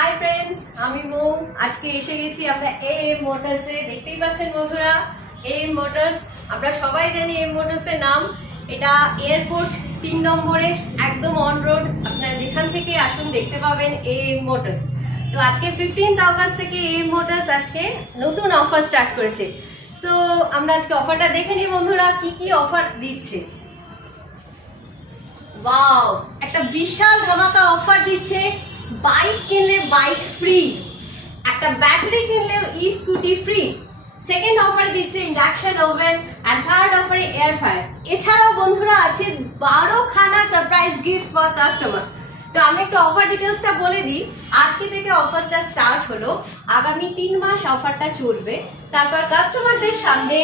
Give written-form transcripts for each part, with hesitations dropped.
Hi friends, আমি মৌ। আজকে এসে গেছি আমরা এম মোটরসে। দেখতেই পাচ্ছেন বন্ধুরা, এম মোটরস। আমরা সবাই জানি এম মোটরসের নাম। এটা এয়ারপোর্ট 3 নম্বরে, একদম অন রোড। আপনারা যেখান থেকে আসুন দেখতে পাবেন এম মোটরস। তো আজকে 15th অগস্ট থেকে এম মোটরস আজকে নতুন অফার স্টার্ট করেছে। সো আমরা আজকে অফারটা দেখে নিই বন্ধুরা, কি কি অফার দিচ্ছে। ওয়াও, একটা বিশাল ধামাকা অফার দিচ্ছে। বাইক কিনলে বাইক ফ্রি, একটা ব্যাটারি কিনলে ই স্কুটি ফ্রি। সেকেন্ড অফারে দিচ্ছে ইন্ডাকশন ওভেন, এন্ড থার্ড অফারে এয়ার ফ্রায়ার। এছাড়াও বন্ধুরা আছে 12 খানা সারপ্রাইজ গিফট ফর কাস্টমার। তো আমি একটু অফার ডিটেলসটা বলে দিই। আজকে থেকে অফারটা স্টার্ট হলো, আগামী 3 মাস অফারটা চলবে। তারপর কাস্টমারদের সামনে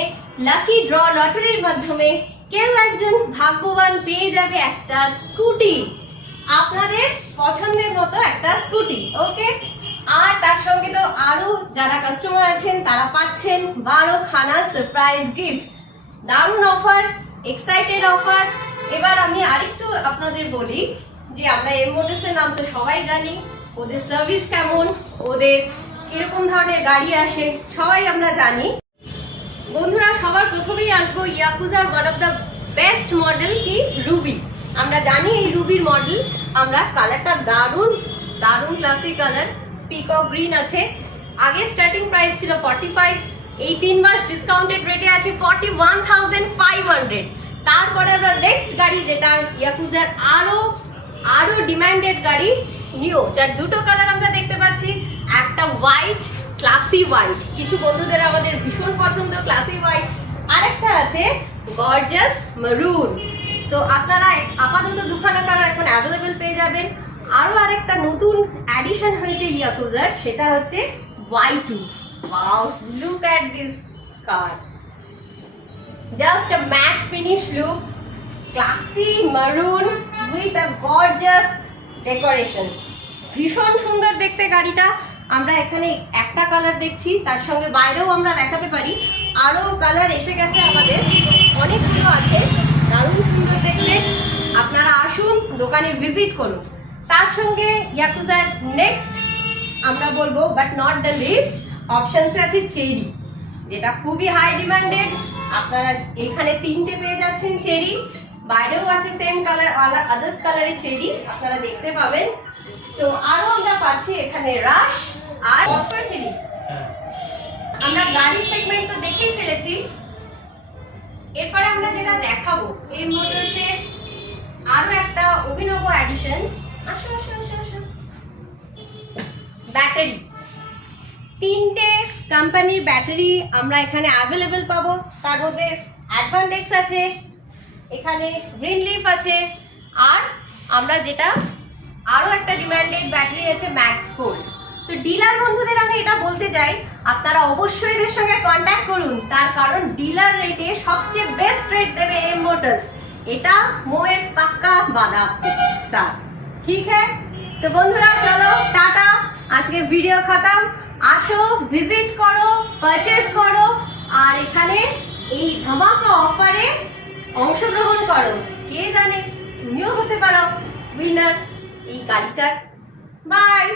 লাকি ড্র লটারির মাধ্যমে কেউ একজন ভাগ্যবান পেয়ে যাবে একটা স্কুটি, আপনাদের পছন্দের মতো একটা স্কুটি। ওকে, আর তার সঙ্গে তো আরো যারা কাস্টমার আছেন তারা পাচ্ছেন 12 খানা সারপ্রাইজ গিফট। দারুণ অফার, এক্সাইটেড অফার। এবার আমি আরেকটু আপনাদের বলি যে আমরা এম মোটরসের নাম তো সবাই জানি, ওদের সার্ভিস কেমন, ওদের কিরকম ধরনের গাড়ি আসে সবাই আমরা জানি। বন্ধুরা, সবার প্রথমেই আসবো ইয়াকুজার one of the best model কি রুবি। আমরা জানি এই রুবির মডেল। আমরা কালারটা দারুণ দারুণ ক্লাসিক কালার, পিকক গ্রিন আছে। আগে স্টার্টিং প্রাইস ছিল 45, এই 3 মাস ডিসকাউন্টেড রেটে আছে 41,500। তারপরে আমরা নেক্সট গাড়ি যেটা ইয়াকুজার আরো ডিমান্ডেড গাড়ি নিও, যার দুটো কালার আমরা দেখতে পাচ্ছি। একটা হোয়াইট, ক্লাসি হোয়াইট, কিছু বন্ধুদের আমাদের ভীষণ পছন্দ ক্লাসি হোয়াইট। আরেকটা আছে গর্জাস মেরুন। তো আপনারা আপাতত দুখানা কালার এখন অ্যাভেলেবেল পেয়ে যাবেন। আরো আরেকটা নতুন অ্যাডিশন হয়েছে ইয়াকুজার, সেটা হচ্ছে Y2। Wow, look at this car, just a mat finish look, classy maroon with a gorgeous decoration. ভীষণ সুন্দর দেখতে গাড়িটা। আমরা এখানে একটা কালার দেখছি, তার সঙ্গে বাইরেও আমরা দেখাতে পারি আরো কালার এসে গেছে আমাদের, অনেকগুলো আছে। দারুণ সুন্দর দেখতে। আপনারা আসুন, দোকানে ভিজিট করুন। তার সঙ্গে ইয়াকুজার নেক্সট আমরা বলবো বাট নট দ্য লিস্ট অপশনসে আছে চেরি, যেটা খুবই হাই ডিমান্ডেড। আপনারা এখানে 3টে পেয়ে যাচ্ছেন চেরি, বাইরেও আছে সেম কালার আদার্স কালারের চেরি আপনারা দেখতে পাবেন। সো আরো আমরা পাচ্ছি এখানে রাশ আর অস্কার চেরি। আমরা গাড়ি সেগমেন্ট তো দেখেই ফেলেছি। এরপরে আমরা যেটা দেখাবো এই মোটরসে আরো একটা অভিনব অ্যাডিশন। আসো আসো আসো আসো, ব্যাটারি। 3টে কোম্পানির ব্যাটারি আমরা এখানে অ্যাভেলেবেল পাবো। তার মধ্যে অ্যাডভান্টেক্স আছে, এখানে গ্রিন লিফ আছে, আর আমরা যেটা আরো একটা ডিমান্ডেড ব্যাটারি আছে ম্যাক্স গোল্ড। তো ডিলার বন্ধুদের আমি এটা বলতে চাই, আপনারা অবশ্যই এদের সঙ্গে কন্ট্যাক্ট করুন, তার কারণ ডিলার রেটে সবচেয়ে বেস্ট রেট দেবে এম মোটরস। এটা মোয়ের পাক্কা বাদা সাথ, ঠিক হ্যাঁ? তো বন্ধুরা চলো টাটা, আজকে ভিডিও খতম। আসো, ভিজিট করো, পারচেস করো, আর এখানে এই ধামাকা অফারে অংশগ্রহণ করো। কে জানে তুমিও হতে পারো উইনার এই গাড়িটার। বাই।